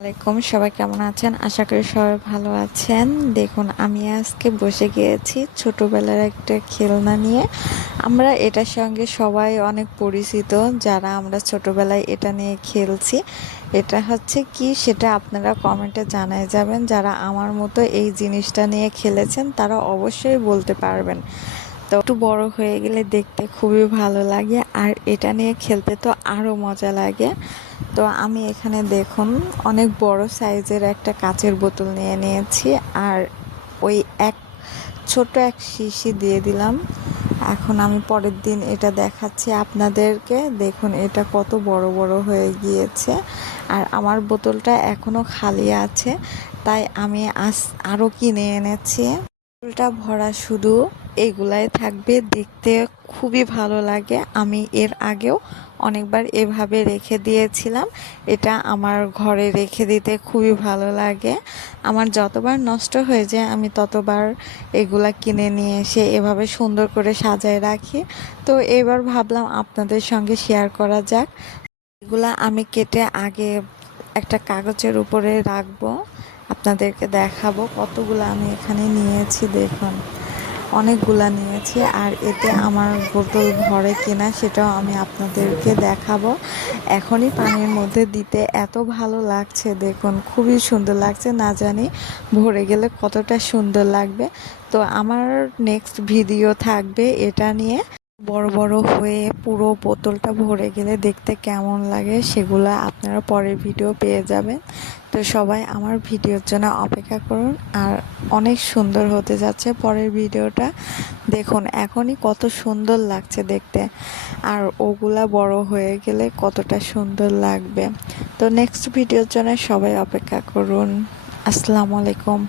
আসসালামাইকুম, সবাই কেমন আছেন? আশা করি সবাই ভালো আছেন। দেখুন, আমি আজকে বসে গিয়েছি ছোটবেলার একটা খেলনা নিয়ে। আমরা এটার সঙ্গে সবাই অনেক পরিচিত, যারা আমরা ছোটবেলায় এটা নিয়ে খেলছি। এটা হচ্ছে কি সেটা আপনারা কমেন্টে জানায় যাবেন। যারা আমার মতো এই জিনিসটা নিয়ে খেলেছেন তারা অবশ্যই বলতে পারবেন। তো একটু বড় হয়ে গেলে দেখতে খুবই ভালো লাগে, আর এটা নিয়ে খেলতে তো আরও মজা লাগে। তো আমি এখানে দেখুন অনেক বড় সাইজের একটা কাচের বোতল নিয়ে নিয়েছি, আর ওই ছোট এক শিশি দিয়ে দিলাম। এখন আমি পরের দিন এটা দেখাচ্ছি আপনাদেরকে। দেখুন এটা কত বড় বড় হয়ে গিয়েছে, আর আমার বোতলটা এখনো খালি আছে, তাই আমি আরও কিনে এনেছি। বোতলটা ভরা শুধু এগুলাই থাকবে, দেখতে খুবই ভালো লাগে। আমি এর আগেও অনেকবার এভাবে রেখে দিয়েছিলাম। এটা আমার ঘরে রেখে দিতে খুবই ভালো লাগে। আমার যতবার নষ্ট হয়ে যায় আমি ততবার এগুলা কিনে নিয়ে এসে এভাবে সুন্দর করে সাজায় রাখি। তো এবার ভাবলাম আপনাদের সঙ্গে শেয়ার করা যাক। এগুলা আমি কেটে আগে একটা কাগজের উপরে রাখবো, আপনাদেরকে দেখাবো কতগুলো আমি এখানে নিয়েছি। দেখুন অনেকগুলা নিয়েছি, আর এতে আমার বোতল ভরে কিনা সেটাও আমি আপনাদেরকে দেখাবো। এখনই পানির মধ্যে দিতে এত ভালো লাগছে, দেখুন খুবই সুন্দর লাগছে। না জানি ভরে গেলে কতটা সুন্দর লাগবে। তো আমার নেক্সট ভিডিও থাকবে এটা নিয়ে। বড় বড় হয়ে পুরো বোতলটা ভরে গেলে দেখতে কেমন লাগে সেগুলো আপনারা পরের ভিডিও পেয়ে যাবেন। তো সবাই আমার ভিডিওর জন্য অপেক্ষা করুন, আর অনেক সুন্দর হতে যাচ্ছে পরের ভিডিওটা। দেখুন এখনই কত সুন্দর লাগছে দেখতে, আর ওগুলা বড় হয়ে গেলে কতটা সুন্দর লাগবে। তো নেক্সট ভিডিওর জন্য সবাই অপেক্ষা করুন। আসসালামু আলাইকুম।